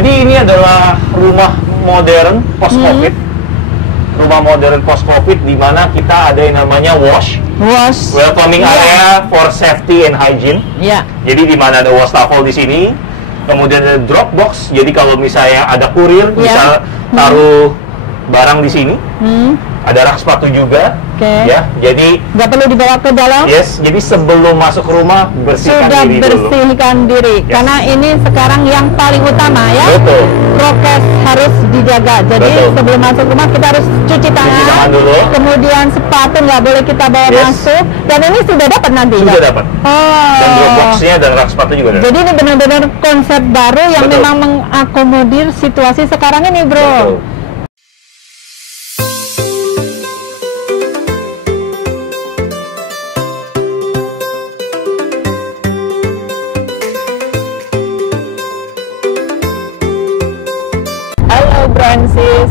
Jadi ini adalah rumah modern post-COVID. Rumah modern post-COVID di mana kita ada yang namanya welcoming area for safety and hygiene. Jadi di mana ada wastafel di sini. Kemudian ada drop box. Jadi kalau misalnya ada kurir bisa taruh barang di sini. Ada rak sepatu juga. Ya, jadi nggak perlu dibawa ke dalam. Jadi sebelum masuk ke rumah bersihkan diri. Karena ini sekarang yang paling utama ya. Betul. Prokes harus dijaga. Jadi sebelum masuk rumah kita harus cuci tangan dulu. Kemudian sepatu nggak boleh kita bawa masuk. Dan ini sudah dapat nanti. Sudah dapat. Dan drop boxnya dan rak sepatu juga ada. Jadi ini benar-benar konsep baru yang memang mengakomodir situasi sekarang ini, bro. Betul.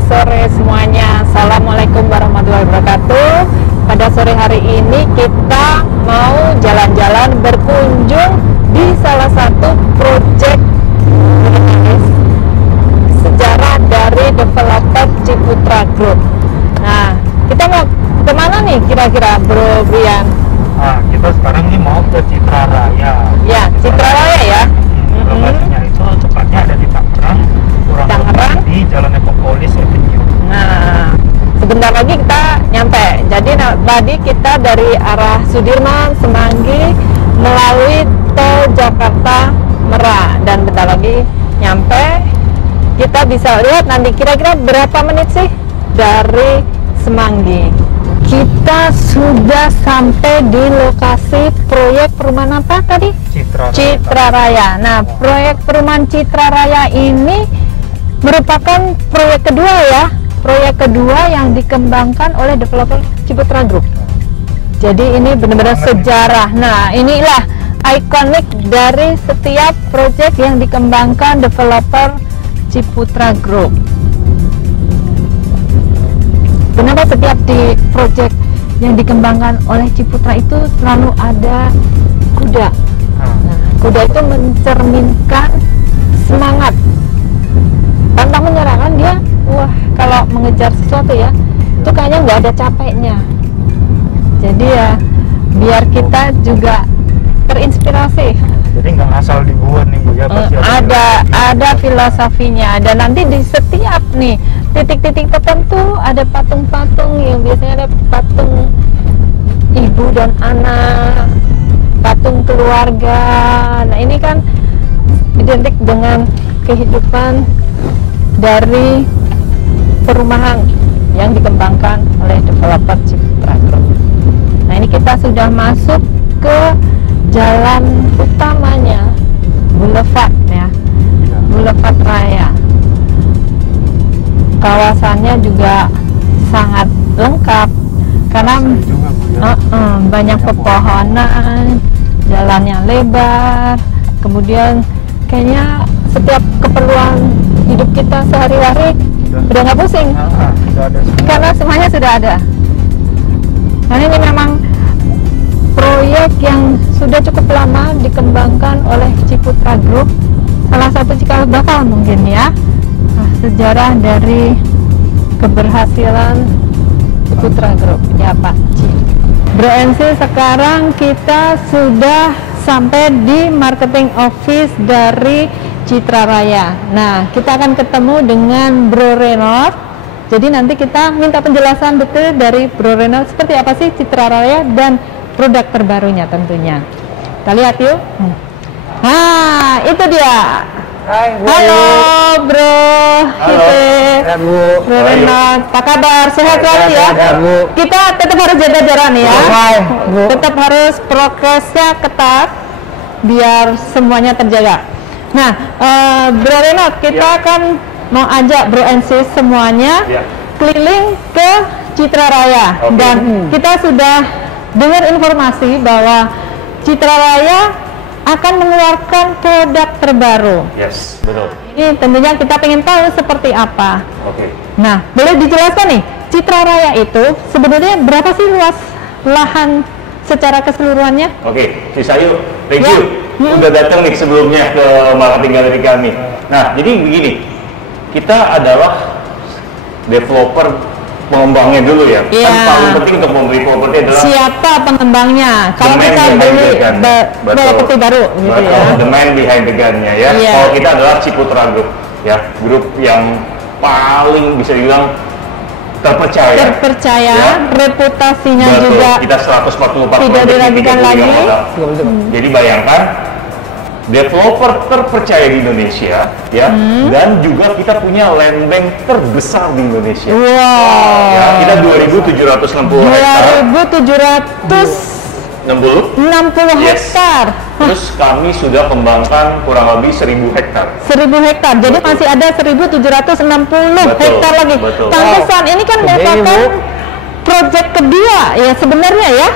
Sore semuanya, assalamualaikum warahmatullahi wabarakatuh. Pada sore hari ini kita mau jalan-jalan berkunjung di salah satu proyek sejarah dari developer Ciputra Group. Nah, kita mau kemana nih kira-kira, Bro Brian? Kita sekarang ini mau ke Citra Raya. Ya, Citra Raya ya. Lokasinya itu tepatnya ada di Tangerang, di Jalan Ekopolis Avenue. Nah, sebentar lagi kita nyampe. Jadi tadi kita dari arah Sudirman, Semanggi melalui tol Jakarta Merak dan bentar lagi nyampe. Kita bisa lihat nanti kira-kira berapa menit sih dari Semanggi. Kita sudah sampai di lokasi proyek perumahan apa tadi? Citra Raya. Nah, proyek perumahan Citra Raya ini merupakan proyek kedua ya. Proyek kedua yang dikembangkan oleh developer Ciputra Group. Jadi ini benar-benar sejarah. Nah, inilah ikonik dari setiap proyek yang dikembangkan developer Ciputra Group. Kenapa setiap di proyek yang dikembangkan oleh Ciputra itu selalu ada kuda? Nah, kuda itu mencerminkan semangat, pantang menyerah kan dia. Wah, kalau mengejar sesuatu ya, itu kayaknya nggak ada capeknya. Jadi ya, biar kita juga terinspirasi. Jadi nggak asal dibuat nih Bu ya, pasti ada filosofinya. Dan nanti di setiap nih titik-titik tertentu ada patung-patung yang biasanya ada patung ibu dan anak, patung keluarga. Nah, ini kan identik dengan kehidupan dari perumahan yang dikembangkan oleh developer Ciputra Group. Nah, ini kita sudah masuk ke jalan utamanya, Boulevard ya, Boulevard Raya. Kawasannya juga sangat lengkap karena banyak pepohonan, jalannya lebar, kemudian kayaknya setiap keperluan hidup kita sehari-hari udah nggak pusing karena semuanya sudah ada. Karena ini memang proyek yang sudah cukup lama dikembangkan oleh Ciputra Group, salah satu cikal bakal mungkin ya. Nah, sejarah dari keberhasilan Ciputra Group ya Pak Ci. Bro NC, sekarang kita sudah sampai di marketing office dari Citra Raya. Nah, kita akan ketemu dengan Bro Renald. Jadi nanti kita minta penjelasan detail dari Bro Renald seperti apa sih Citra Raya dan produk terbarunya tentunya. Kita lihat yuk. Nah, itu dia. Hai, Bu. Halo Bro. Halo. Ya, Bu. Bro Renald, apa kabar? Sehat selalu ya? Bu. Kita tetap harus jaga jarak nih ya. Hai, Bu. Tetap harus prokesnya ketat biar semuanya terjaga. Nah, Bro Renald, kita akan mau ajak Bro NC semuanya keliling ke Citra Raya. Dan kita sudah dengar informasi bahwa Citra Raya akan mengeluarkan produk terbaru. Yes, betul. Ini tentunya kita pengen tahu seperti apa. Nah, boleh dijelaskan nih, Citra Raya itu sebenarnya berapa sih luas lahan secara keseluruhannya? Sisa yuk, review. udah datang nih sebelumnya ke marketing galeri kami. Nah, jadi begini, kita adalah developer pengembangnya dulu ya. Kan paling penting untuk membeli properti adalah siapa pengembangnya. Kalau kita beli properti baru, gitu ya. The man behind the gun-nya ya. Kalau kita adalah Ciputra Group, ya, grup yang paling bisa dibilang terpercaya, ya. Reputasinya betul. Juga kita 144 tidak diragukan lagi. Jadi bayangkan developer terpercaya di Indonesia, ya, dan juga kita punya land bank terbesar di Indonesia. Wow. Ya, kita 2.760 hektar. 2.760 hektar. Terus kami sudah kembangkan kurang lebih 1.000 hektar. 1.000 hektar. Jadi masih ada 1.760 hektar lagi. Pantesan ini kan merupakan proyek kedua ya sebenarnya ya.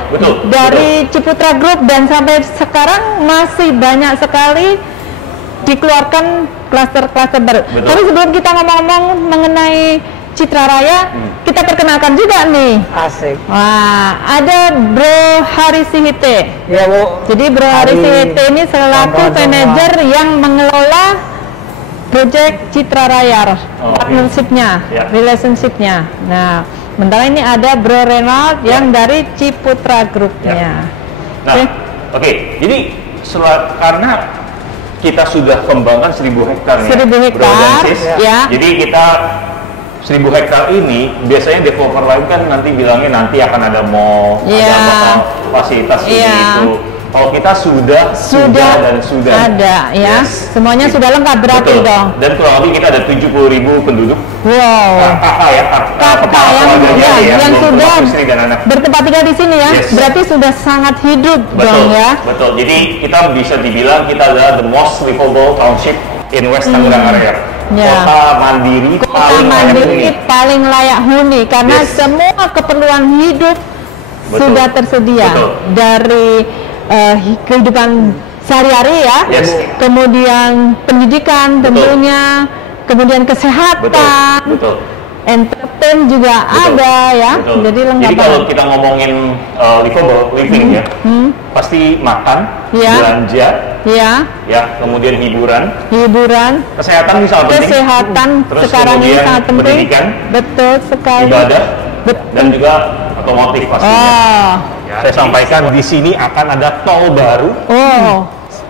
Dari Ciputra Group, dan sampai sekarang masih banyak sekali dikeluarkan klaster-klaster baru. Tapi sebelum kita ngomong-ngomong mengenai Citra Raya, kita perkenalkan juga nih. Asik. Wah, ada Bro Hari Sihite. Ya, Bu. Jadi Bro Hari Sihite ini selaku manajer yang mengelola proyek Citra Raya, partnership-nya, relationship-nya. Nah, sementara ini ada Bro Renald yang dari Ciputra Group-nya. Nah, oke. Jadi karena kita sudah kembangkan 1.000 hektar nih, 1.000 hektar, ya. Jadi kita 1.000 hektar ini biasanya developer lain kan nanti bilangnya nanti akan ada mall, ada fasilitas ini itu. Kalau kita sudah ada ya, semuanya sudah lengkap berarti dong. Dan kurang lebih kita ada 70.000 penduduk. Wow. Kakak yang sudah bertempat tinggal di sini ya, berarti sudah sangat hidup dong ya. Betul. Jadi kita bisa dibilang kita adalah the most livable township in West Tangerang area. Kota mandiri, paling layak huni karena semua keperluan hidup sudah tersedia. dari kehidupan sehari-hari ya, kemudian pendidikan tentunya, kemudian kesehatan, entertain juga ada ya. Jadi lengkap. Jadi kalau kita ngomongin livable living ya, pasti makan, belanja, ya, kemudian hiburan, kesehatan misalnya penting, terus sekarang ini sangat penting, pendidikan, betul sekali, ibadah, dan juga otomotif pastinya. Saya sampaikan di sini akan ada tol baru.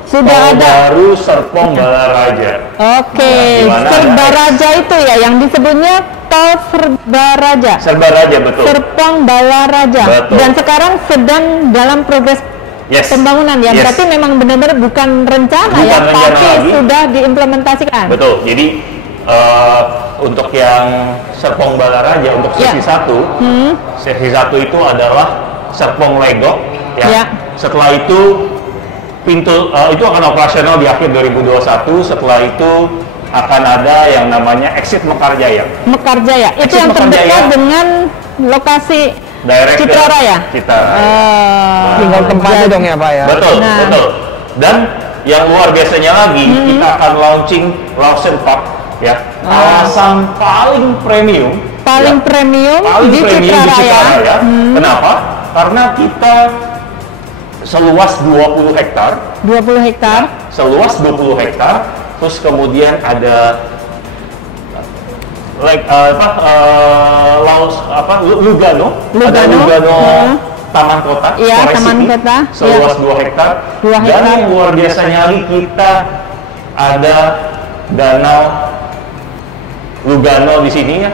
Sudah ada baru Serpong Balaraja. Oke, Serbaraja itu ya yang disebutnya tol Serbaraja. Serbaraja, betul. Serpong Balaraja. Betul. Dan sekarang sedang dalam progres pembangunan ya. Berarti memang benar-benar bukan rencana tapi sudah diimplementasikan. Betul. Jadi untuk yang Serpong Balaraja untuk sesi 1, sesi 1 itu adalah Serpong Legok ya. Setelah itu pintu itu akan operasional di akhir 2021. Setelah itu akan ada yang namanya exit Mekarjaya. Itu yang terdekat dengan lokasi Citra Raya. Tinggal tempatnya dong ya Pak ya. Betul. Dan yang luar biasanya lagi, kita akan launching Lawson Park ya. Kawasan paling premium di Citra Raya. Kenapa? Karena kita seluas 20 hektar. Seluas 20 hektar. Terus kemudian ada Lugano. Ada Lugano Taman Kota, seluas 2 hektar. Dan yang luar biasanya lagi kita ada danau Lugano di sini ya.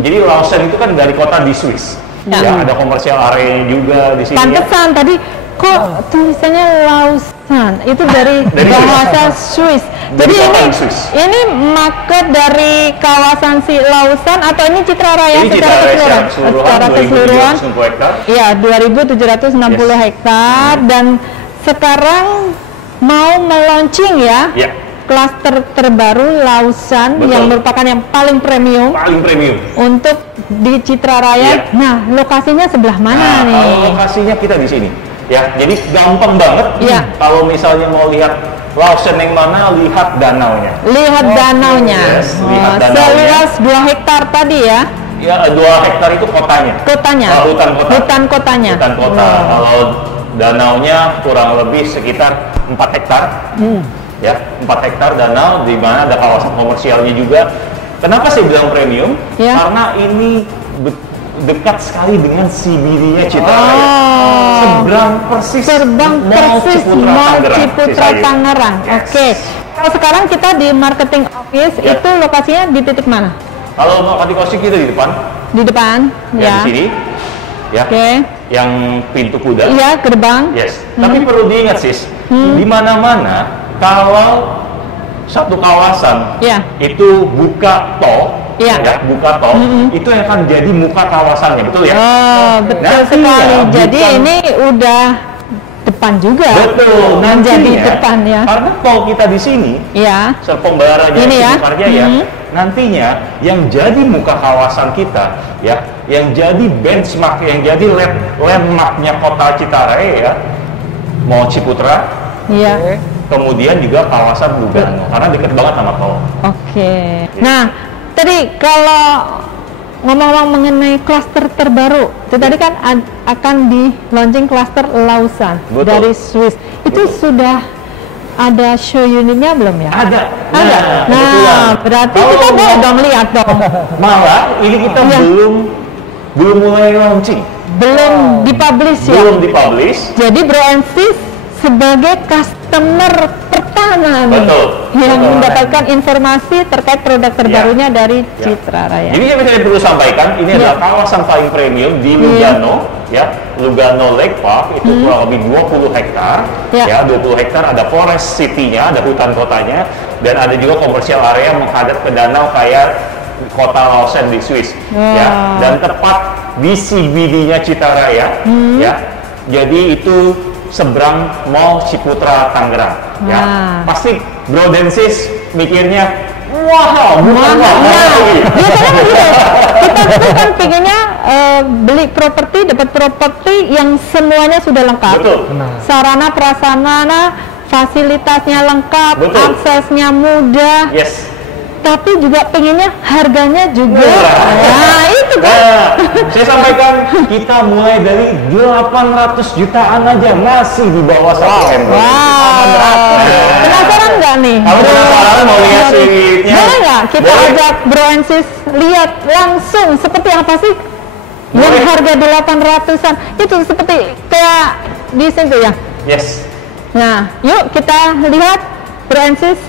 Jadi Lausanne itu kan dari kota di Swiss. Ada komersial area juga di sini. Pantesan tadi kok tulisannya Lausanne itu dari bahasa Swiss. Jadi ini market dari kawasan si Lausanne atau ini Citra Raya secara keseluruhan? Iya, 2.760 hektar dan sekarang mau meluncing ya. Klaster terbaru Lausanne yang merupakan yang paling premium untuk di Citra Raya. Nah, lokasinya sebelah mana nih? Kalau lokasinya kita di sini. Ya, jadi gampang banget. Kalau misalnya mau lihat Lausanne yang mana, lihat danaunya. Lihat danaunya. Seluas 2 hektar tadi ya. Ya, 2 hektar itu kotanya. Hutan kotanya. Kalau danaunya kurang lebih sekitar 4 hektar. Ya, 4 hektar danau di mana ada kawasan komersialnya juga. Kenapa saya bilang premium? Ya. Karena ini dekat sekali dengan CBD-nya Citra Raya. Seberang persis Mall Ciputra Tangerang. Yes. Oke. Kalau sekarang kita di marketing office, Ya. itu lokasinya di titik mana? Kalau marketing office kita di depan, Di depan, ya, di sini, ya, Oke. yang pintu kuda. Iya, gerbang. Yes. Tapi perlu diingat sis, di mana-mana kalau satu kawasan Ya. itu buka tol, Ya. buka tol, itu yang akan jadi muka kawasannya, betul ya? Oh, betul Nantinya sekali. Jadi bukan- ini udah depan juga. Betul. Menjadi Nantinya, depan ya. Karena tol kita di sini, Ya. Pembayarannya Ini ya. Karjaya, nantinya yang jadi muka kawasan kita, ya, yang jadi benchmark, yang jadi landmarknya kota Citaraya, ya, Mall Ciputra, Iya. kemudian juga kawasan Lugano, karena dekat banget sama tol. Oke. Nah, tadi kalau ngomong-ngomong mengenai klaster terbaru, itu tadi kan akan di launching klaster Lausanne Betul. dari Swiss. Itu sudah ada show unitnya belum ya? Ada. Ada. Nah, kebetulan. berarti Kalau kita boleh mau- dong lihat dong. Malah ini kita Iya. belum mulai launching, Belum dipublish ya. belum dipublish. Jadi Bro and Sis sebagai customer pertama nih Betul. yang Betul. mendapatkan informasi terkait produk terbarunya dari Citra Raya. Jadi yang saya perlu sampaikan, ini adalah kawasan paling premium di Lugano, ya, Lugano Lake Park, itu kurang lebih 20 hektar, ya, 20 hektar, ada forest city-nya, ada hutan kotanya, dan ada juga komersial area menghadap ke danau kayak kota Lausanne di Swiss, ya, dan tepat di CBD-nya Citra Raya, ya, jadi itu seberang Mall Ciputra Tangerang, ya, pasti Bro dan Sis mikirnya, wow, bukan wow, lagi. Biasanya begitu. Kita tuh kan pengennya beli properti, dapat properti yang semuanya sudah lengkap. Betul. Sarana prasarana, fasilitasnya lengkap, Betul. aksesnya mudah. Yes. Tapi juga pengennya harganya juga. Murah. Nah, itu kan. Nah, saya sampaikan kita mulai dari 800 jutaan aja, masih di bawah 1 M. Wow. Penasaran nggak nih? Kalau penasaran mau lihat suite-nya? Boleh nggak kita Boleh. ajak Bro and Sis lihat langsung seperti apa sih yang Boleh. harga 800-an itu seperti kayak di situ ya. Yes. Nah, yuk kita lihat Bro and Sis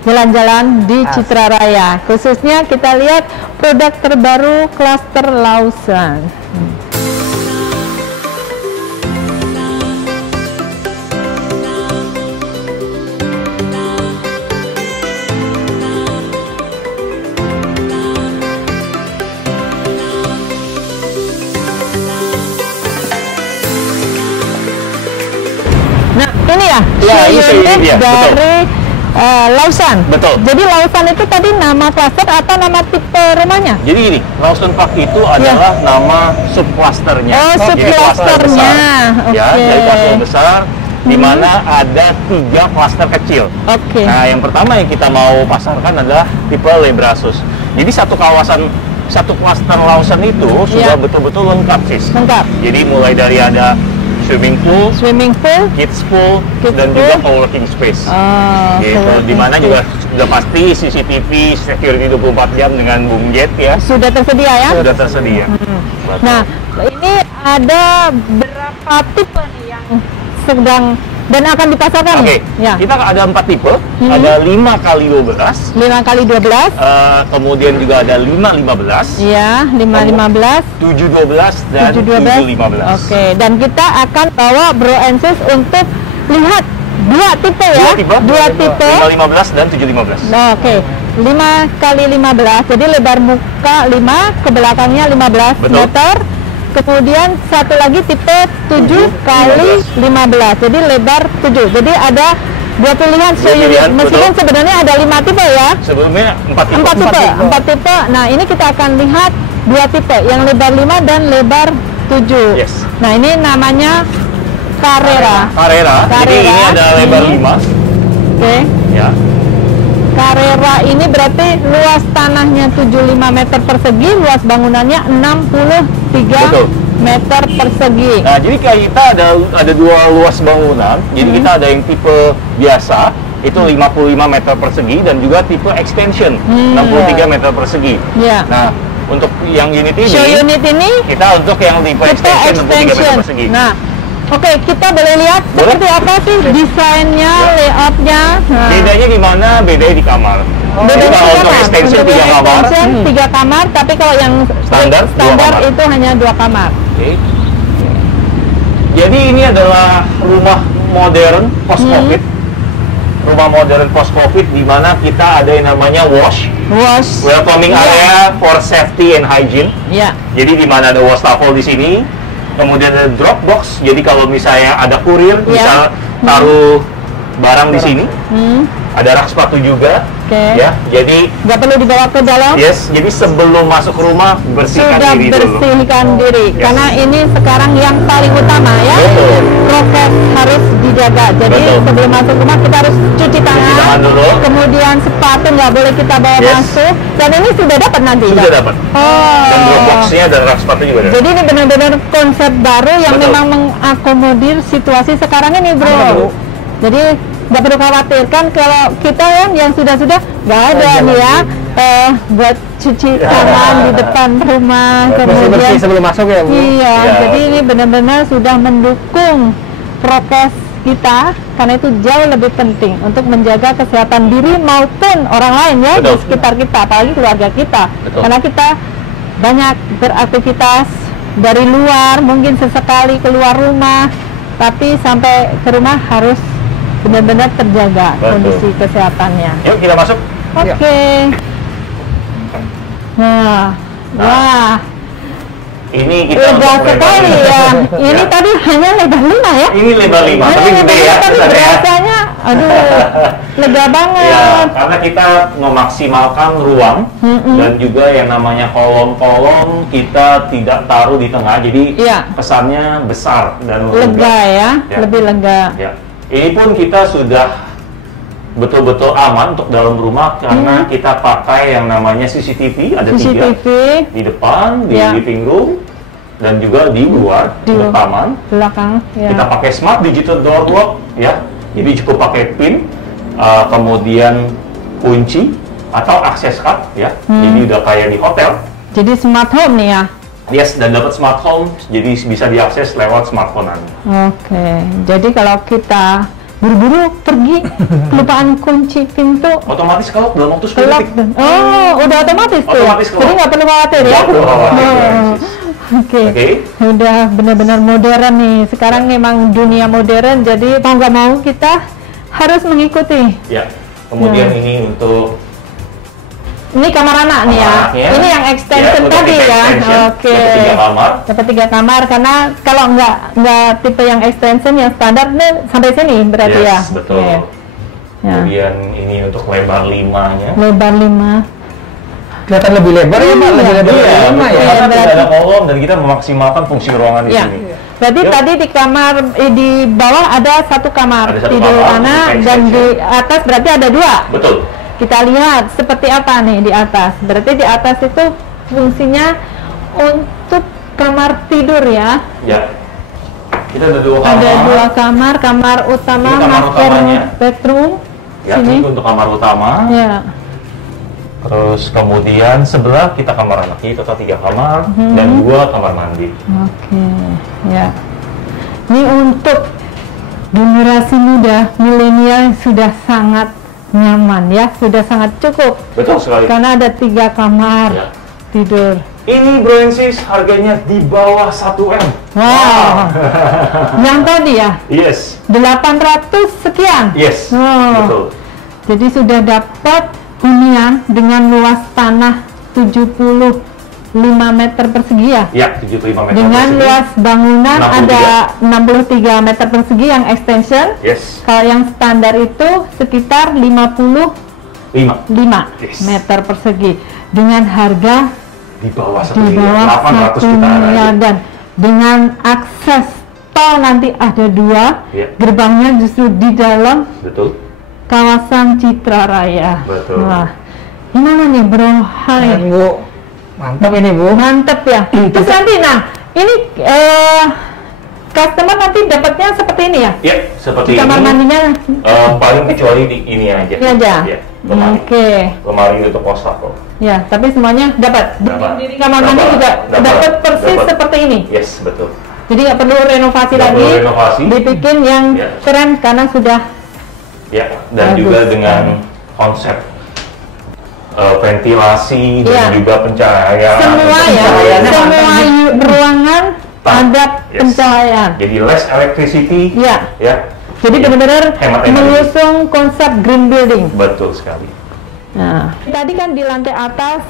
jalan-jalan di Citra Raya. Khususnya kita lihat produk terbaru klaster Lausanne. Nah, ini ya, Ya, show ini show unit unit, ya, betul. dari Lausanne. Betul. Jadi Lausanne itu tadi nama klaster atau nama tipe rumahnya? Jadi gini, Lausanne Park itu adalah nama subclusternya. Oh, Jadi subclusternya. cluster besar. Ya, Oke. jadi cluster besar, di mana ada 3 cluster kecil. Oke. Nah, yang pertama yang kita mau pasarkan adalah tipe Lebrasus. Jadi satu cluster Lausanne itu sudah betul-betul lengkap, Sis. Lengkap. Jadi mulai dari ada swimming pool, kids pool, dan juga co-working space. Oh, Gitu. Di mana juga sudah pasti CCTV, security 24 jam dengan Boom Jet ya. sudah tersedia ya? Sudah tersedia. Betul. Nah, ini ada berapa tipe nih yang sedang dan akan dipasarkan? Oke, Ya. kita ada 4 tipe, ada 5x12, 5x12. kemudian juga ada 5x15, Iya, 515. 7x12 dan 7x15. Oke, dan kita akan bawa Bro and Sis untuk lihat dua tipe ya? Dua tipe. 5x15 dan 7x15. Nah, oke. 5x15, jadi lebar muka 5, ke belakangnya 15 Betul. meter. Kemudian satu lagi tipe 7x15, jadi lebar 7. Jadi ada dua pilihan show unit. pilihan, Meskipun betul. sebenarnya ada 5 tipe ya. Sebelumnya 4 tipe. 4 tipe. Nah, ini kita akan lihat dua tipe, yang lebar 5 dan lebar 7. Yes. Nah, ini namanya Carrera. Carrera. Jadi Carrera. ini ada lebar 5. Oke. Ya. Carrera ini berarti luas tanahnya 75 meter persegi, luas bangunannya 63 Betul. meter persegi. Nah, jadi kayak kita ada dua luas bangunan. Jadi kita ada yang tipe biasa, itu 55 meter persegi, dan juga tipe extension 63 meter persegi. Ya. Nah, untuk yang unit ini, Show unit ini kita untuk yang tipe extension 63 meter persegi. Nah, oke, kita boleh lihat seperti apa sih desainnya, layoutnya. Nah. Bedanya di mana? Bedanya di kamar. Jadi kalau untuk extension 3 kamar, 3 kamar, tapi kalau yang standar itu hanya 2 kamar. Oke. Jadi ini adalah rumah modern post Covid. Rumah modern post Covid di mana kita ada yang namanya wash. Welcoming area for safety and hygiene. Ya. Jadi di mana ada wastafel di sini. Kemudian ada drop box. Jadi kalau misalnya ada kurir bisa taruh barang di sini. Ada rak sepatu juga. Ya, jadi nggak perlu dibawa ke dalam. Yes, jadi sebelum masuk rumah bersihkan diri dulu. Bersihkan diri, karena ini sekarang yang paling utama ya. Betul. Prokes harus dijaga. Jadi sebelum masuk rumah kita harus cuci tangan dulu. Kemudian sepatu nggak boleh kita bawa masuk. Dan ini sudah dapat nanti. Sudah dapat. Dan drop boxnya dan rak sepatu juga ada. Jadi ini benar-benar konsep baru yang memang mengakomodir situasi sekarang ini, bro. Jadi nggak perlu khawatirkan kalau kita yang sudah nggak ada nih ya buat cuci tangan di depan rumah, kemudian sebelum masuk ya, Bu? Iya, jadi ini benar-benar sudah mendukung prokes kita, karena itu jauh lebih penting untuk menjaga kesehatan diri maupun orang lain ya di sekitar kita, apalagi keluarga kita. Karena kita banyak beraktivitas dari luar, mungkin sesekali keluar rumah, tapi sampai ke rumah harus benar-benar terjaga kondisi kesehatannya. Yuk kita masuk. Oke. Nah, wah. Ini kita lega sekali ya. Ini tadi hanya lebar 5 ya? Ini lebar 5, tapi gede ya. Tapi rasanya, aduh, lega banget. Ya, karena kita memaksimalkan ruang dan juga yang namanya kolom-kolom kita tidak taruh di tengah, jadi kesannya besar dan lega ya, lebih lega. Ya. Ini pun kita sudah betul-betul aman untuk dalam rumah karena kita pakai yang namanya CCTV, ada 3 di depan, di living room, dan juga di luar, di belakang. Kita pakai smart digital door lock, ya. Jadi cukup pakai pin, kemudian kunci atau akses card, ya. Jadi udah kayak di hotel. Jadi smart home nih ya. Yes, dan dapat smart home, jadi bisa diakses lewat smartphone Anda. Oke, jadi kalau kita buru-buru pergi, kelupaan kunci pintu, otomatis kalau dalam waktu 10 detik. Oh, udah otomatis tuh. Jadi nggak perlu khawatir ya. Oke, udah benar-benar modern nih. Sekarang memang dunia modern, jadi mau nggak mau kita harus mengikuti. Ya, kemudian ini untuk ini kamar anak nih ya. Ini yang extension tadi ya. Oke. Dapat 3 kamar karena kalau nggak tipe yang extension yang standar nih sampai sini berarti ya. Betul. Kemudian ini untuk lebar 5-nya. Lebar 5. Kelihatan lebih lebar ya, Pak. Lebih lebar 5 ya. Karena tidak ada kolom dan kita memaksimalkan fungsi ruangan di sini. Berarti tadi di kamar di bawah ada 1 kamar tidur anak dan di atas berarti ada 2. Betul. Kita lihat seperti apa nih di atas. Berarti di atas itu fungsinya untuk kamar tidur ya. Ya. Kita ada 2 kamar. Ada 2 kamar, kamar utama, master bedroom. Ya, ini untuk kamar utama. Ya. Terus kemudian sebelah kita kamar anak, ini total 3 kamar dan 2 kamar mandi. Oke, ya. Ini untuk generasi muda, milenial sudah sangat nyaman ya, sudah sangat cukup. Betul sekali. Karena ada 3 kamar tidur. Ini Bro and Sis harganya di bawah 1M. Wow. Yang tadi ya? Yes. 800 sekian. Yes. Betul. Jadi sudah dapat hunian dengan luas tanah 75 meter persegi ya? Ya, 75 meter dengan persegi. Luas bangunan 63. Ada 63 meter persegi yang extension. Yes. Kalau yang standar itu sekitar 55 meter persegi dengan harga di bawah 1 miliar dan dengan akses tol nanti ada 2 gerbangnya justru di dalam kawasan Citra Raya. Betul. Wah, gimana nih Bro? Hai. Bu, mantap ini Bu. Mantep ya. Terus nanti Ini customer nanti dapatnya seperti ini ya? Ya, seperti kamar ini. mandinya Paling kecuali di ini aja. ini aja. Ya, lemari. Oke. Lemari untuk wastafel. Ya, tapi semuanya dapat. Dapat. Di kamar mandi juga dapat persis seperti ini. Yes, betul. Jadi nggak perlu renovasi Nggak lagi. perlu renovasi. Dibikin yang keren karena sudah. Ya, dan bagus. juga dengan konsep ventilasi dan juga pencahayaan. Semua ya, semua ruangan ada pencahayaan. Jadi less electricity. Ya. Ya. Jadi benar-benar Hemat energi. mengusung konsep green building. Betul sekali. Nah, tadi kan di lantai atas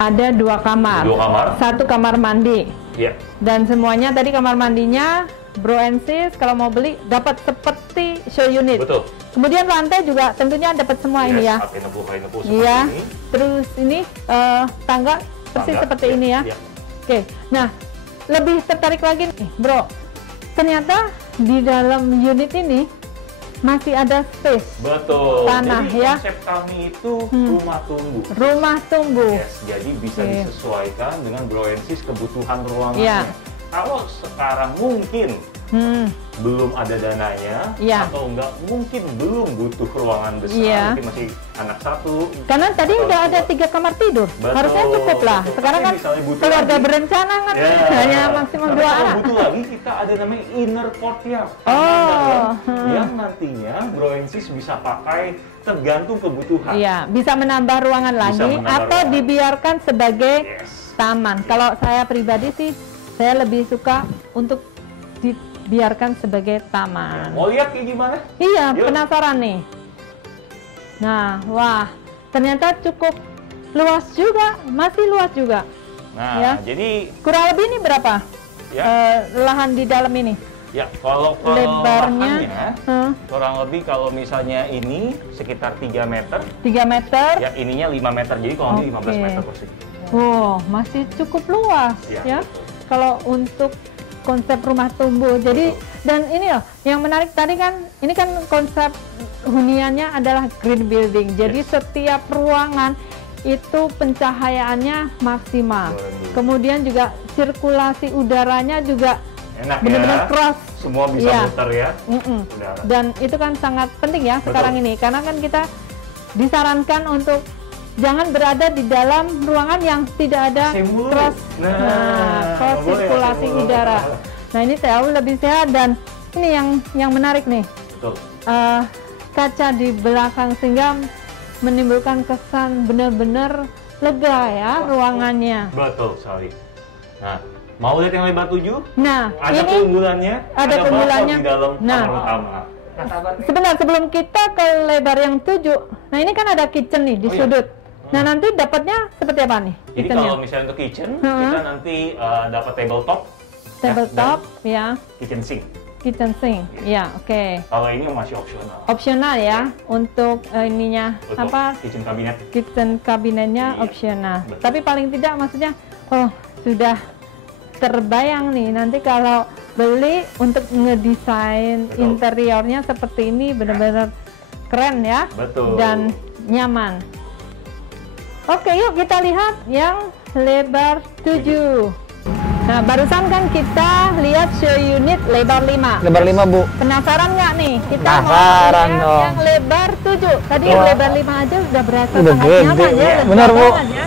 ada 2 kamar. 2 kamar. 1 kamar mandi. Ya. Dan semuanya tadi kamar mandinya Bro and Sis kalau mau beli dapat seperti show unit. Betul. Kemudian lantai juga tentunya dapat semua ini ya. Pakai nebu Iya. seperti ini. Terus ini tangga persis seperti ini ya. Oke. Nah, lebih tertarik lagi nih, Bro. Ternyata di dalam unit ini masih ada space. Betul. Tanah, jadi ya. konsep kami itu rumah tumbuh. Rumah tumbuh. Yes, jadi bisa disesuaikan dengan Bro and Sis kebutuhan ruangannya. Iya. Kalau sekarang mungkin belum ada dananya, atau enggak mungkin belum butuh ruangan besar, mungkin masih anak 1. Karena tadi udah ada 3 kamar tidur, harusnya cukup lah. Sekarang kan keluarga berencana kan hanya maksimum 2 anak. Kalau butuh lagi, kita ada namanya inner courtyard, yang nantinya Bro and Sis bisa pakai tergantung kebutuhan. Iya, bisa menambah ruangan lagi atau dibiarkan sebagai taman. Kalau saya pribadi sih, saya lebih suka untuk dibiarkan sebagai taman. Mau lihat kayak gimana? Iya, penasaran nih. Nah, wah, ternyata cukup luas juga, masih luas juga. Nah, jadi kurang lebih ini berapa? Lahan di dalam ini? Ya, kalau lebarnya kurang lebih kalau misalnya ini sekitar 3 meter. 3 meter? Ya, ininya 5 meter, jadi kalau lebih 15 meter persegi. Wow, masih cukup luas ya. Kalau untuk konsep rumah tumbuh. Jadi dan ini loh yang menarik tadi kan ini kan konsep huniannya adalah green building. Jadi setiap ruangan itu pencahayaannya maksimal. Kemudian juga sirkulasi udaranya juga enak, benar-benar cross. Semua bisa muter ya. Dan itu kan sangat penting ya sekarang ini karena kan kita disarankan untuk jangan berada di dalam ruangan yang tidak ada cross sirkulasi udara. Nah, ini jauh lebih sehat dan ini yang menarik nih. Betul. Kaca di belakang sehingga menimbulkan kesan benar-benar lega ya ruangannya. Betul sekali. Nah, mau lihat yang lebar 7? Nah, ada ini keunggulannya. Ada keunggulannya. Di dalam kamar utama. Sebentar sebelum kita ke lebar yang 7, nah ini kan ada kitchen nih di sudut. Nah, nanti dapatnya seperti apa nih? Jadi kalau misalnya untuk kitchen, kita nanti dapat tabletop. Tabletop, ya. Kitchen sink. Kitchen sink, ya, oke. Kalau ini masih opsional. Opsional ya, untuk ininya untuk apa? Kitchen cabinet. Kitchen kabinetnya opsional. Betul. Tapi paling tidak maksudnya, sudah terbayang nih nanti kalau beli untuk ngedesain interiornya seperti ini benar-benar keren ya. Betul. Dan nyaman. Oke, yuk kita lihat yang lebar 7. Nah, barusan kan kita lihat show unit lebar 5. Lebar 5, Bu. Penasaran nggak nih? Kita Penasaran mau dong. yang lebar 7. Tadi yang lebar 5 aja udah berasa Udah sangat gede, nyaman ya. bener, Bu. Ya,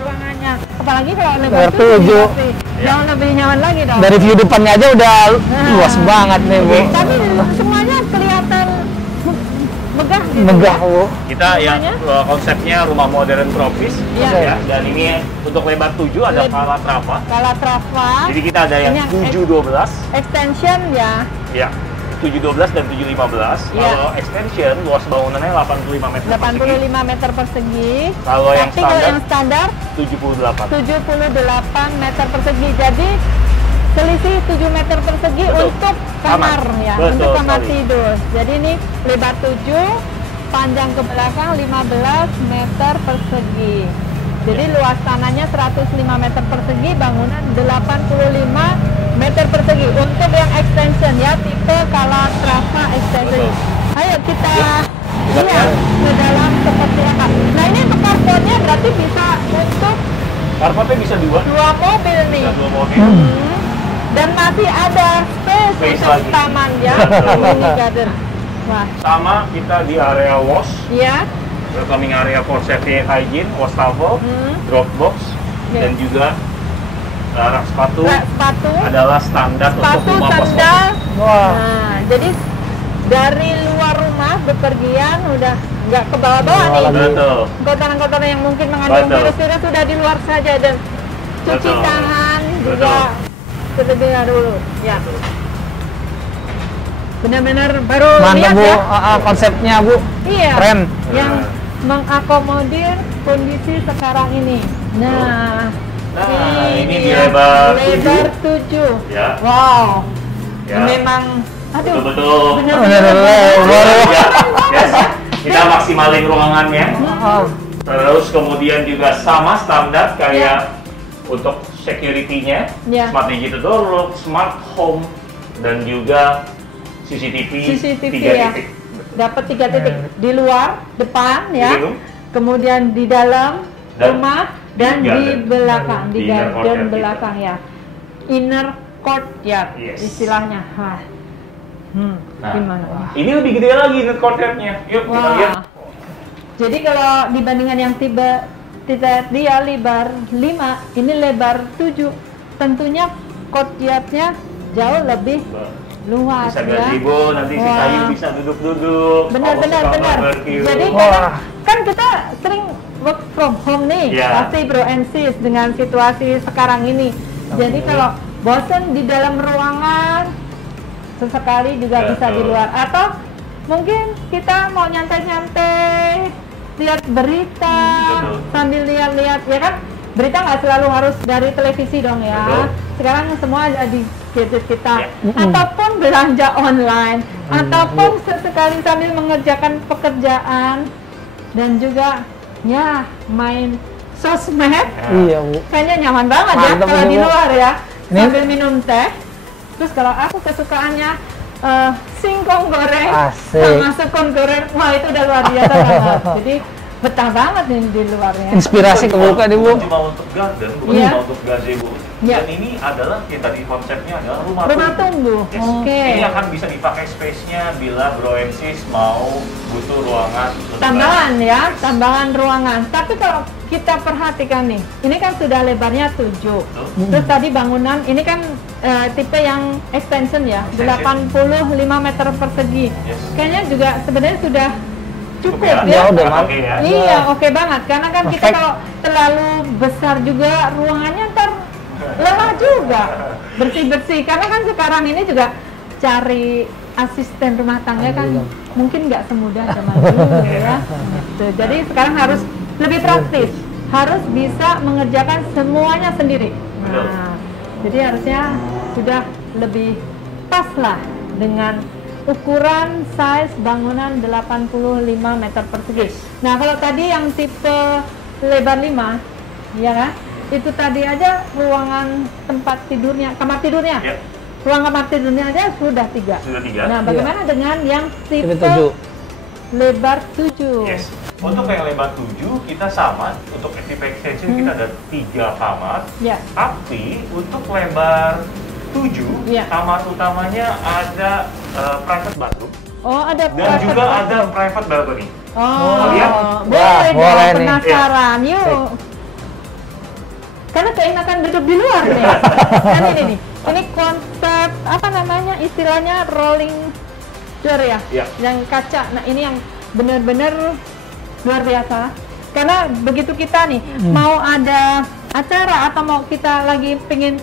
ruangannya. Apalagi kalau lebar Lebar 7. 7. Jauh lebih nyaman lagi dong. Dari view depannya aja udah luas banget nih, Bu. Tapi semuanya kelihatan megah gitu. Megah, Bu. Kita yang konsepnya rumah modern tropis ya. Dan ini untuk lebar 7 ada Calatrava. Calatrava. Jadi kita ada yang 712 extension ya. Ya. 712 dan 715. Kalau extension luas bangunannya 85 meter 85 meter persegi. Kalau yang standar 78 meter persegi. Jadi selisih 7 meter persegi untuk kamar ya, untuk kamar tidur. Jadi ini lebar 7, panjang ke belakang 15 meter persegi. Jadi luas tanahnya 105 meter persegi, bangunan 85 meter persegi. Untuk yang extension ya, tipe Calatrava extension. Ayo kita lihat ke dalam seperti apa. Nah, ini untuk carportnya berarti bisa untuk carportnya bisa dua mobil nih. Bisa 2 mobil. Dan masih ada space untuk lagi. taman ya, mini garden. Wah, Sama kita di area wash, ya. welcoming area for safety and hygiene, wastafel, drop box, Ya. dan juga rak sepatu Sepatu, adalah standar untuk sepatu, rumah pos sandal. Wah. Nah, jadi dari luar rumah bepergian udah nggak ke bawah-bawah nih. Lagi. Betul. Kotoran-kotoran yang mungkin mengandung Betul. virus-virus sudah di luar saja, dan cuci Betul. tangan juga Betul. terlebih dahulu. Ya. Benar-benar baru Mantap lihat Bu, ya. konsepnya Bu. Iya. Keren. Yang mengakomodir kondisi sekarang ini. Nah, ini di lebar 7. Ya. Wow. Ya. Memang aduh. Betul-betul. Benar-benar Benar-benar. Ya, yes. Kita maksimalin ruangannya. Oh. Terus kemudian juga sama standar kayak untuk security-nya, Ya. smart digital door lock, smart home, dan juga CCTV, CCTV 3 ya. titik. Dapat 3 titik di luar, depan ya. Gitu. Kemudian di dalam Dan rumah dan di di garden. belakang, di Di inner garden courtyard belakang ya. Inner courtyard Yes. istilahnya. Wah. Nah, Gimana? ini lebih gede lagi net courtyard-nya. Yuk kita lihat. Wah. Jadi kalau dibandingkan yang tidak dia lebar 5, ini lebar 7. Tentunya courtyard-nya jauh lebih luas Bisa ya. gazebo, nanti si Wah. kayu bisa duduk-duduk. Benar. Jadi Wah. kan kita sering work from home nih, Iya. pasti bro and sis dengan situasi sekarang ini. Jadi kalau bosan di dalam ruangan, sesekali juga bisa di Betul. luar. Atau mungkin kita mau nyantai-nyantai, lihat berita, Betul. sambil lihat-lihat, ya kan? Berita nggak selalu harus dari televisi dong ya. Betul. Sekarang semua ada di gadget kita. Ya. Ataupun belanja online, ataupun sesekali sambil mengerjakan pekerjaan, dan juga ya main sosmed. Iya Bu. Kayaknya nyaman banget ya Mantap kalau ini, di Bu. luar ya, Ini- sambil minum teh. Terus kalau aku kesukaannya singkong goreng Asik. sama sukun goreng, wah itu udah luar biasa banget. Jadi betah banget nih di luarnya. Inspirasi kebuka nih Bu. Bukan cuma untuk garden, bukan Iya. cuma untuk gazebo. Iya. Dan ini adalah kita di konsepnya adalah rumah Rumah tunggu. Yes. Oke. Ini akan bisa dipakai space-nya bila bro and sis mau butuh ruangan untuk Tambahan garden. ya, Yes. tambahan ruangan. Tapi kalau kita perhatikan nih, ini kan sudah lebarnya 7. Terus tadi bangunan, ini kan tipe yang extension ya, Extension. 85 meter persegi. Yes. Kayaknya juga sebenarnya sudah cukup ya. ya. Ya udah Oke mantap. ya. Iya, oke banget. Karena kan kita Perfect. kalau terlalu besar juga ruangannya ntar lelah juga bersih-bersih. Karena kan sekarang ini juga cari asisten rumah tangga kan mungkin nggak semudah zaman dulu ya. Gitu. Jadi sekarang harus lebih praktis, harus bisa mengerjakan semuanya sendiri. Nah, jadi harusnya sudah lebih pas lah dengan ukuran size bangunan 85 meter persegi. Nah, kalau tadi yang tipe lebar 5, ya kan? Itu tadi aja ruangan tempat tidurnya, kamar tidurnya. Ya. Ruang kamar tidurnya aja sudah 3. Sudah 3. Nah, bagaimana dengan yang tipe Ini 7. lebar 7? Yes. Untuk yang lebar 7 kita sama, untuk active extension kita ada 3 kamar. Ya. Tapi untuk lebar 7, Iya. kamar utamanya ada private bathroom Oh, ada dan private juga ada bathroom. private balcony. Oh, lihat? boleh dong, boleh nih. penasaran, yuk. Karena keenakan duduk di luar nih. Kan ini nih, ini konsep apa namanya istilahnya rolling door ya, Iya. yang kaca. Nah ini yang benar-benar luar biasa. Karena begitu kita nih mau ada acara atau mau kita lagi pengen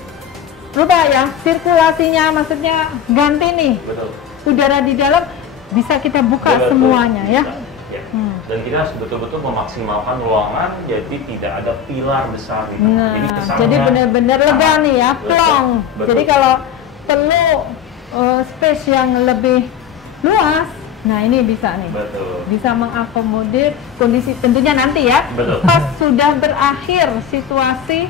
rubah ya sirkulasinya, maksudnya ganti nih Betul. udara di dalam, bisa kita buka Betul. semuanya ya. Bisa. Ya. Hmm. Dan kita harus betul-betul memaksimalkan ruangan, jadi tidak ada pilar besar gitu. Nah, kesannya jadi benar-benar lega nih ya, Betul. plong. Betul. Jadi kalau perlu space yang lebih luas, nah ini bisa nih, Betul. bisa mengakomodir kondisi tentunya nanti ya, Betul. pas sudah berakhir situasi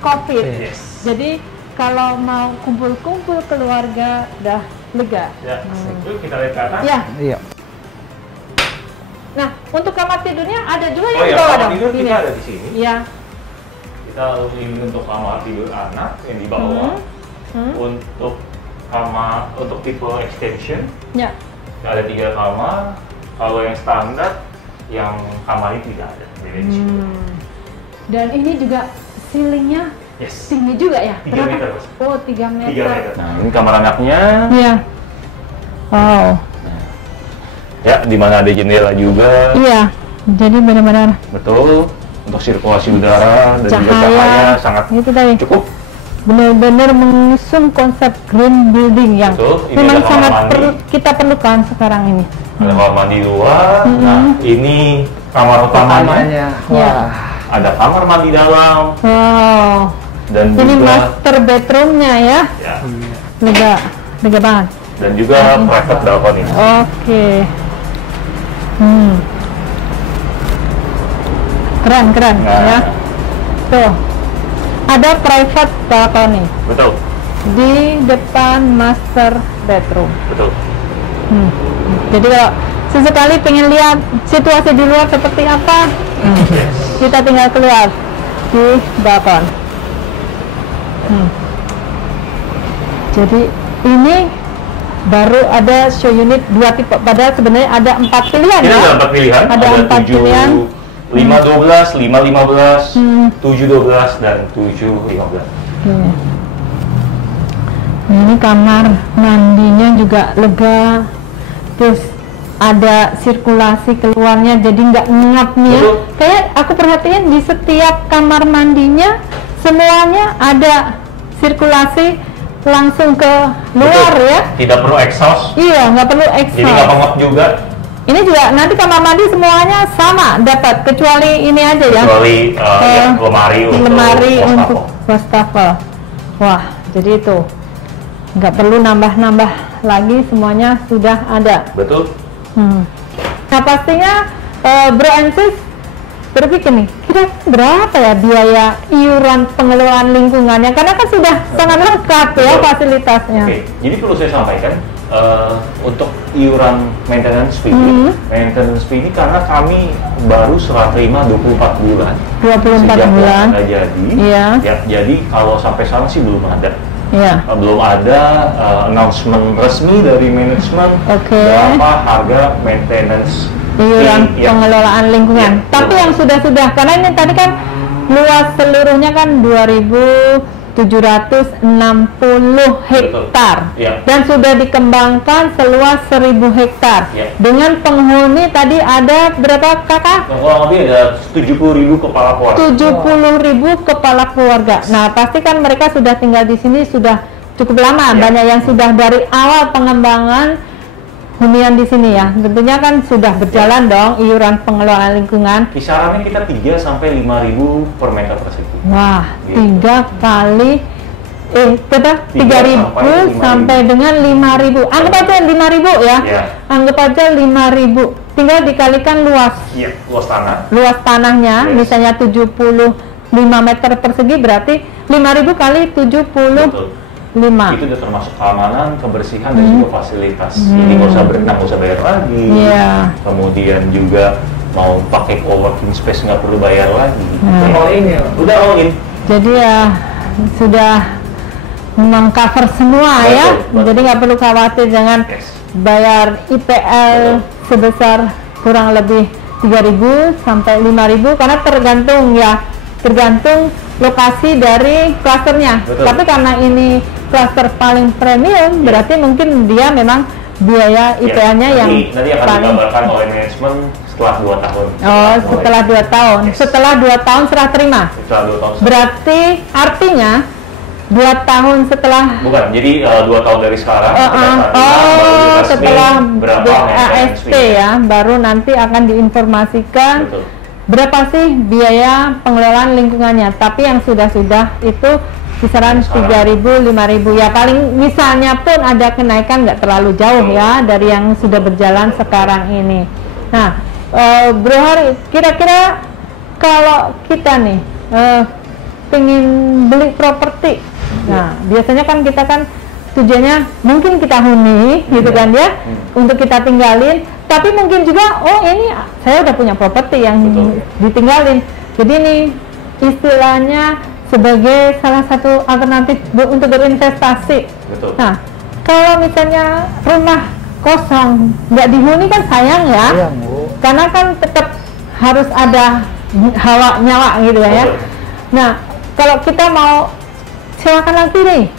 COVID. Yes. Jadi kalau mau kumpul-kumpul keluarga udah lega. Ya, yuk kita lihat ke atas. Ya, Iya. nah untuk kamar tidurnya ada juga Oh yang di ya, bawah kamar dong. tidur Ini. kita ada di sini. Iya. Kita ini untuk kamar tidur anak yang di bawah. Hmm. Untuk untuk tipe extension Ya. ada 3 kamar. Kalau yang standar, yang kamar ini tidak ada. Dan ini juga ceilingnya tinggi juga ya? 3 meter. Oh, 3 meter. 3 meter. Nah, ini kamar anaknya. Iya. Wow. Ya, di mana ada jendela juga. Iya. Jadi benar-benar Betul. Untuk sirkulasi udara dan juga cahaya sangat itu tadi. cukup. Benar-benar mengusung konsep green building yang memang sangat kita perlukan sekarang ini. Ada kamar mandi luar. Nah, ini kamar utamanya. Wah. Ada kamar mandi dalam. Wow. Dan ini juga master bedroomnya ya. Lega banget. Dan juga private balcony. Oke. Keren ya. Tuh. Ada private balcony. Betul. Di depan master bedroom. Betul. Jadi kalau sesekali pengen lihat situasi di luar seperti apa, kita tinggal keluar di balkon. Jadi ini baru ada show unit 2 tipe, padahal sebenarnya ada 4 pilihan ya? Ada 4 pilihan. Ada 4 pilihan. 512, 515, 712, dan 715. Ini kamar mandinya juga lega, terus ada sirkulasi keluarnya, jadi nggak ngap nih ya. Kayak aku perhatiin di setiap kamar mandinya semuanya ada sirkulasi langsung ke luar. Betul. Ya. Tidak perlu exhaust. Iya, nggak perlu exhaust. Jadi nggak pengap juga. Ini juga nanti kamar mandi semuanya sama dapat, kecuali ini aja ya. Kecuali lemari untuk wastafel. Wah, jadi itu nggak perlu nambah-nambah lagi, semuanya sudah ada. Betul. Nah pastinya Bro and Sis berpikir nih, kira berapa ya biaya iuran pengelolaan lingkungannya, karena kan sudah sangat lengkap ya fasilitasnya. Oke, jadi perlu saya sampaikan untuk iuran maintenance fee, ini karena kami baru serah terima 24 bulan. 24 bulan. Nggak jadi. Iya. Ya, jadi kalau sampai sekarang sih belum ada. Iya. Belum ada announcement resmi dari manajemen berapa harga maintenance iuran pengelolaan lingkungan. Tapi yang sudah-sudah, karena ini tadi kan luas seluruhnya kan 2.760 hektar dan sudah dikembangkan seluas 1.000 hektar dengan penghuni tadi ada berapa kakak? Kurang lebih ada 70.000 kepala keluarga. 70.000 kepala keluarga. Nah pasti kan mereka sudah tinggal di sini sudah cukup lama. Banyak yang sudah dari awal pengembangan hunian di sini ya. Tentunya kan sudah berjalan dong iuran pengelolaan lingkungan. Kisarannya kita 3 sampai 5.000 per meter persegi. Wah, 3 kali 3.000 sampai dengan 5.000. Anggap aja 5.000 ya. Anggap aja 5.000. Tinggal dikalikan luas. Iya, luas tanah. Luas tanahnya misalnya 75 meter persegi, berarti 5.000 kali 75. Itu udah termasuk keamanan, kebersihan, dan juga fasilitas. Jadi nggak usah berenang, nggak usah bayar lagi. Kemudian juga mau pakai co-working space nggak perlu bayar lagi. All in ya? Udah all in. Jadi ya sudah meng-cover semua ya. Jadi nggak perlu khawatir dengan bayar IPL sebesar kurang lebih 3.000 sampai 5.000 karena tergantung lokasi dari klasternya. Tapi karena ini klaster paling premium, berarti mungkin dia memang biaya IPL-nya yang nanti akan digambarkan oleh manajemen setelah 2 tahun. Oh, setelah 2 tahun. Setelah 2 tahun serah terima. Setelah 2 tahun. Berarti artinya 2 tahun setelah. Bukan, jadi 2 tahun dari sekarang. Setelah ASP ya, baru nanti akan diinformasikan. Berapa sih biaya pengelolaan lingkungannya. Tapi yang sudah-sudah itu kisaran 3.000, 5.000 ya, paling misalnya pun ada kenaikan nggak terlalu jauh ya dari yang sudah berjalan sekarang ini. Nah, Bro Hari, kira-kira kalau kita nih pengen beli properti, nah biasanya kan kita kan tujuannya mungkin kita huni gitu kan ya, untuk kita tinggalin, tapi mungkin juga ini saya udah punya properti yang ditinggalin, jadi ini istilahnya sebagai salah satu alternatif untuk berinvestasi. Betul. Nah, kalau misalnya rumah kosong nggak dihuni kan sayang ya. Sayang, Bu. Karena kan tetap harus ada nyawa gitu ya. Betul. Nah, kalau kita mau sewakan lagi nih,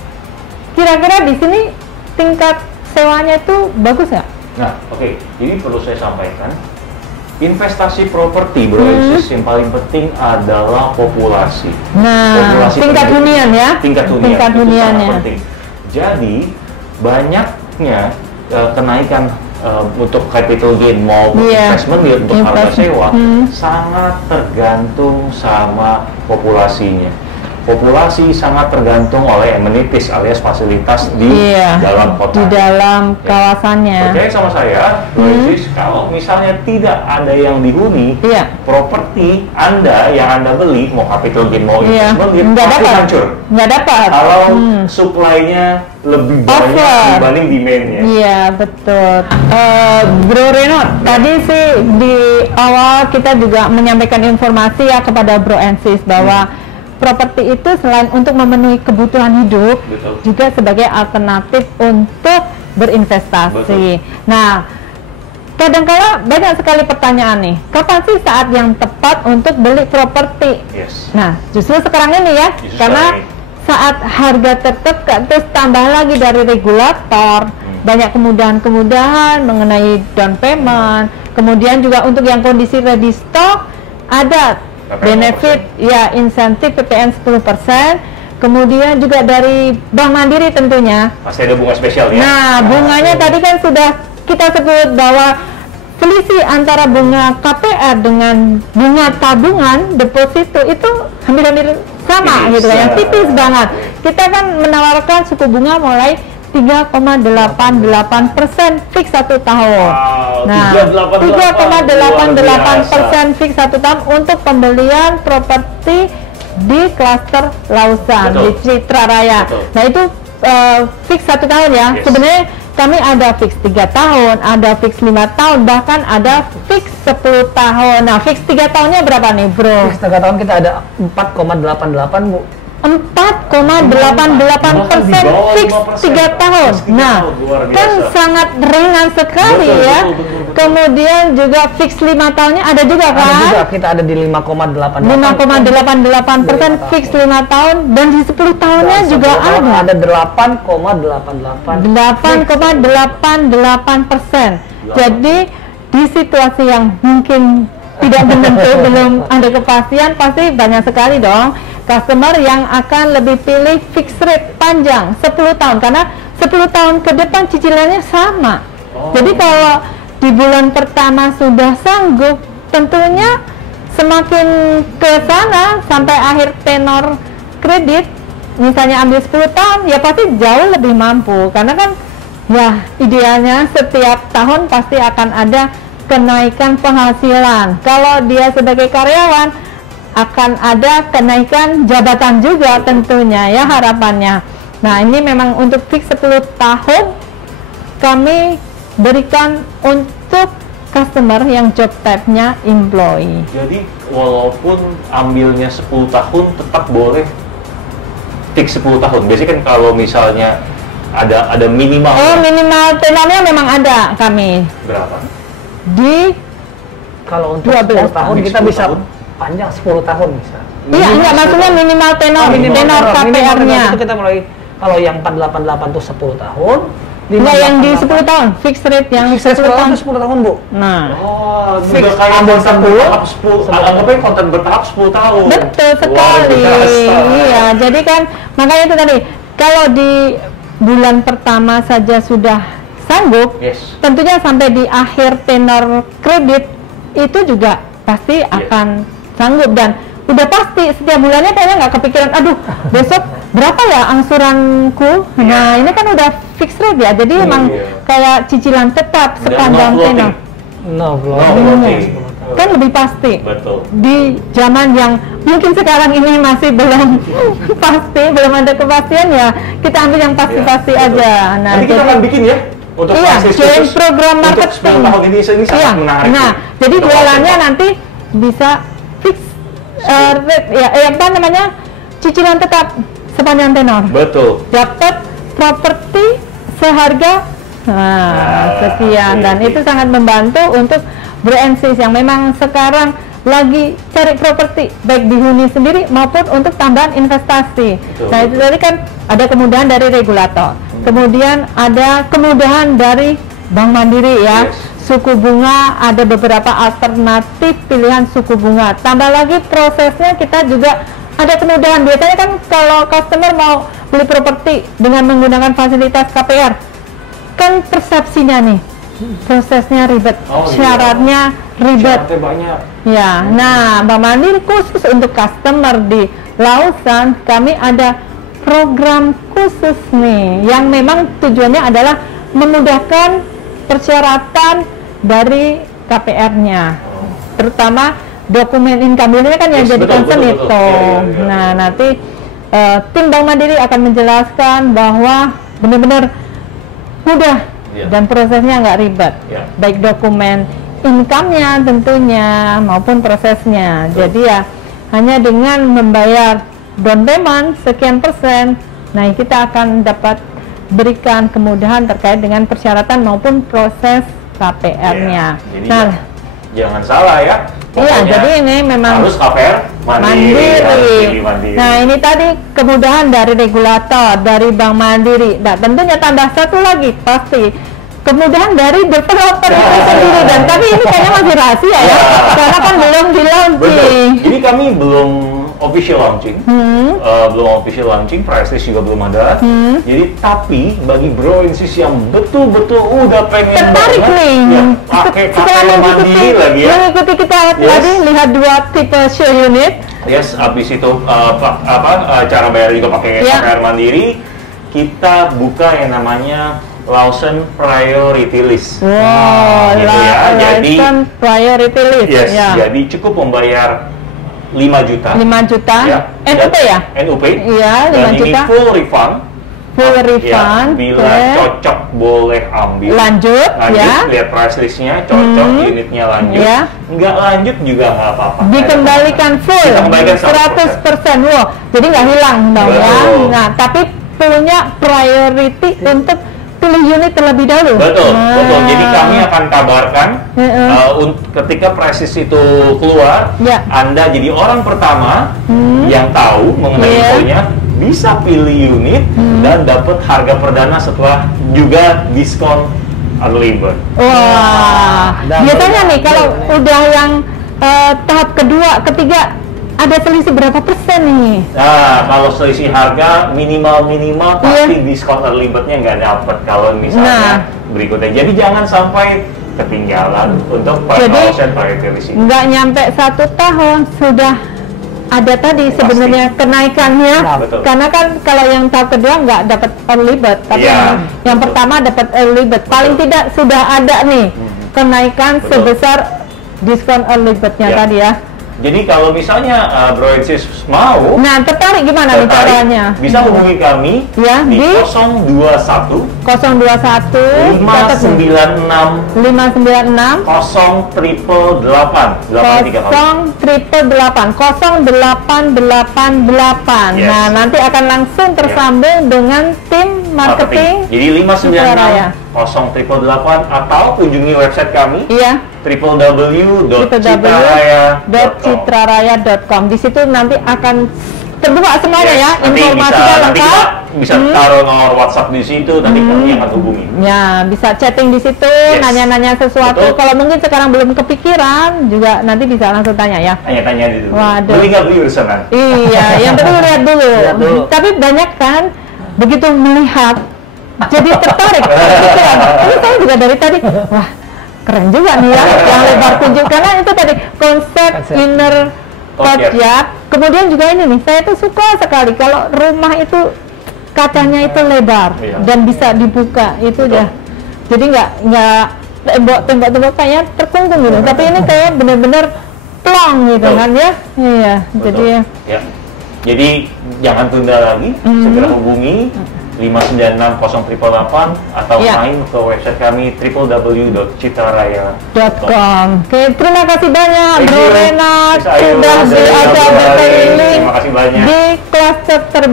kira-kira di sini tingkat sewanya itu bagus ya? Nah, oke. Jadi perlu saya sampaikan, investasi properti, Bro Isis, yang paling penting adalah populasi. Nah, Populasi tingkat penduduk. hunian ya? Tingkat hunian, Tingkat itu huniannya. sangat penting. Jadi, banyaknya kenaikan untuk capital gain maupun investment yield untuk harga sewa sangat tergantung sama populasinya. Populasi sangat tergantung oleh amenities alias fasilitas di dalam kota, di dalam kawasannya. Percaya sama saya, Isis, kalau misalnya tidak ada yang dihuni, properti Anda yang Anda beli, mau capital gain mau investment yield, pasti hancur. Nggak dapat. Kalau supply-nya lebih banyak dibanding demand-nya. Iya, betul. Bro Reno, tadi sih di awal kita juga menyampaikan informasi ya kepada Bro Ensis bahwa properti itu selain untuk memenuhi kebutuhan hidup, juga sebagai alternatif untuk berinvestasi. Nah, kadang-kala banyak sekali pertanyaan nih, kapan sih saat yang tepat untuk beli properti? Nah, justru sekarang ini ya, karena saat harga tertekan, terus tambah lagi dari regulator, banyak kemudahan-kemudahan mengenai down payment, kemudian juga untuk yang kondisi ready stock ada benefit ya, insentif PPN 10%, kemudian juga dari Bank Mandiri tentunya. Pasti ada bunga spesial ya. Nah, bunganya tadi kan sudah kita sebut bahwa selisih antara bunga KPR dengan bunga tabungan deposito itu hampir-hampir sama gitu ya, tipis banget. Kita kan menawarkan suku bunga mulai 3,88% fix 1 tahun. Nah, 3,88% fix 1 tahun untuk pembelian properti di klaster Lausan di Citra Raya. Nah, itu fix 1 tahun ya. Sebenarnya kami ada fix 3 tahun, ada fix 5 tahun, bahkan ada fix 10 tahun. Nah, fix 3 tahunnya berapa nih, Bro? Fix 3 tahun kita ada 4,88, Bu. 4,88% fix 3 tahun. Nah, kan sangat ringan sekali ya. Kemudian juga fix 5 tahunnya ada juga kan? Ada juga, kita ada di 5,88. 5,88% fix 5 tahun, dan di 10 tahunnya juga ada. Ada 8,88. 8,88%. Jadi di situasi yang mungkin tidak menentu, belum ada kepastian, pasti banyak sekali dong customer yang akan lebih pilih fixed rate panjang 10 tahun, karena 10 tahun ke depan cicilannya sama. Jadi kalau di bulan pertama sudah sanggup, tentunya semakin ke sana sampai akhir tenor kredit, misalnya ambil 10 tahun, ya pasti jauh lebih mampu, karena kan ya idealnya setiap tahun pasti akan ada kenaikan penghasilan. Kalau dia sebagai karyawan, akan ada kenaikan jabatan juga tentunya ya harapannya. Nah, ini memang untuk fix 10 tahun kami berikan untuk customer yang job type-nya employee. Jadi walaupun ambilnya 10 tahun tetap boleh fix 10 tahun. Biasanya kan kalau misalnya ada minimal. Minimal tenornya memang ada kami. Berapa? Di kalau untuk 10 tahun kita bisa panjang 10 tahun bisa. Iya, enggak, maksudnya minimal tenor, tenor KPR-nya. Itu kita mulai, kalau yang 488 tuh 10 tahun. Enggak, yang di 10 tahun, fixed rate yang 10 tahun. 10 tahun, Bu. Nah, fix ambil 10, anggapnya konten bertahap 10 tahun. Betul sekali. Iya, jadi kan makanya itu tadi, kalau di bulan pertama saja sudah sanggup, tentunya sampai di akhir tenor kredit itu juga pasti akan sanggup, dan udah pasti setiap bulannya kayaknya nggak kepikiran, aduh besok berapa ya angsuranku. Nah, ini kan udah fixed rate ya, jadi emang kayak cicilan tetap sepanjang tenor. Kan lebih pasti. Betul. Di zaman yang mungkin sekarang ini masih belum pasti, belum ada kepastian, ya kita ambil yang pasti-pasti aja. Nah, nanti kita akan bikin ya untuk join program marketing. Untuk 10 tahun ini sangat menarik. Nah, jadi jualannya nanti bisa fix rate ya, apa namanya, cicilan tetap sepanjang tenor. Betul. Dapat properti seharga sekian, dan itu sangat membantu untuk Bro and Sis yang memang sekarang lagi cari properti baik di huni sendiri maupun untuk tambahan investasi. Betul, Nah, itu tadi kan ada kemudahan dari regulator. Kemudian ada kemudahan dari Bank Mandiri ya. Yes. Suku bunga, ada beberapa alternatif pilihan suku bunga. Tambah lagi prosesnya kita juga ada kemudahan. Biasanya kan kalau customer mau beli properti dengan menggunakan fasilitas KPR, kan persepsinya nih prosesnya ribet, syaratnya ribet. Syaratnya banyak. Ya, nah Bank Mandiri khusus untuk customer di Lausan, kami ada program khusus nih yang memang tujuannya adalah memudahkan persyaratan dari KPR-nya, terutama dokumen income ini kan yang jadi concern itu. Ya. Nah, nanti tim Bank Mandiri akan menjelaskan bahwa benar-benar mudah dan prosesnya nggak ribet, baik dokumen income-nya tentunya maupun prosesnya. Jadi ya hanya dengan membayar down payment sekian persen, nah kita akan dapat berikan kemudahan terkait dengan persyaratan maupun proses KPR-nya. Nah, jangan salah ya. Iya, jadi ini memang harus KPR mandiri. Nah, ini tadi kemudahan dari regulator, dari Bank Mandiri. Nah, tentunya tambah satu lagi pasti kemudahan dari developer itu sendiri. Dan tapi ini kayaknya masih rahasia ya, karena kan belum di launching. Jadi kami belum official launching, price list juga belum ada. Jadi tapi bagi Bro and Sis yang betul-betul udah pengen tertarik nih, ya, pakai KPR mandiri lagi ya. Mengikuti kita tadi lihat 2 tipe show unit. Yes, habis itu cara bayar juga pakai KPR mandiri. Kita buka yang namanya Lawson Priority List. Wow, gitu ya. Jadi Priority List. Yes, jadi cukup membayar 5 juta. 5 juta. Ya. NUP ya? NUP. Iya, 5 dan juta. Ini full refund. Full refund. Ya, bila cocok boleh ambil. Lanjut ya. Lihat price listnya, cocok unitnya lanjut. Ya. Nggak lanjut juga nggak apa-apa. Dikembalikan full. Dikembalikan 100%. Wow, jadi nggak hilang dong ya. Nah, tapi punya priority untuk pilih unit terlebih dahulu. Betul. Jadi kami akan kabarkan ketika price list itu keluar, Anda jadi orang pertama yang tahu mengenai infonya, bisa pilih unit dan dapat harga perdana setelah juga diskon early bird. Wah, biasanya nih kalau udah yang tahap kedua, ketiga ada selisih berapa persen nih? Nah, kalau selisih harga minimal pasti diskon early bird-nya nggak dapat kalau misalnya berikutnya. Jadi jangan sampai ketinggalan untuk priority list. Nggak nyampe 1 tahun sudah ada tadi sebenarnya kenaikannya. Karena kan kalau yang tahap kedua nggak dapat early bird, tapi yang pertama dapat early bird. Paling tidak sudah ada nih kenaikan sebesar diskon early bird-nya tadi ya. Jadi kalau misalnya Bro and Sis mau, tertarik gimana nih caranya? Bisa hubungi kami di 021 596 0888 0888. Nah, nanti akan langsung tersambung dengan tim marketing. Jadi 596 0888 atau kunjungi website kami www.citraraya.com. Di situ nanti akan terbuka semuanya ya, informasinya lengkap. Bisa taruh nomor WhatsApp di situ, nanti kami akan hubungi. Ya, bisa chatting di situ, nanya-nanya sesuatu. Kalau mungkin sekarang belum kepikiran, juga nanti bisa langsung tanya ya. Tanya-tanya di situ. Waduh. Beli nggak beli urusan. Iya, yang penting lihat dulu. Tapi banyak kan begitu melihat jadi tertarik. Ini saya juga dari tadi, wah keren juga nih ya, yang lebar kunjung, karena itu tadi konsep inner courtyard. Kemudian juga ini nih, saya tuh suka sekali kalau rumah itu kacanya itu lebar dan bisa dibuka, itu udah jadi nggak tembok-tembok kayaknya terkungkung gitu, tapi ini kayak bener-bener plong gitu kan ya. Iya, jadi jangan tunda lagi, segera hubungi 5960888 atau main ke website kami www.citraraya.com. Oke, terima kasih banyak Bro Renat sudah berada berkeliling di kelas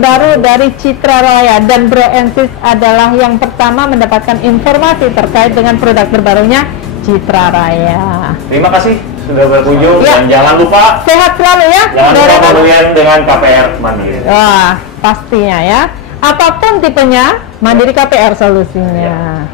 terbaru dari Citra Raya, dan Bro and Sis adalah yang pertama mendapatkan informasi terkait dengan produk terbarunya Citra Raya. Terima kasih sudah berkunjung, dan jangan lupa sehat selalu ya. Jangan lupa berhubungan dengan KPR Mandiri. Wah, pastinya ya. Apapun tipenya, Mandiri KPR solusinya.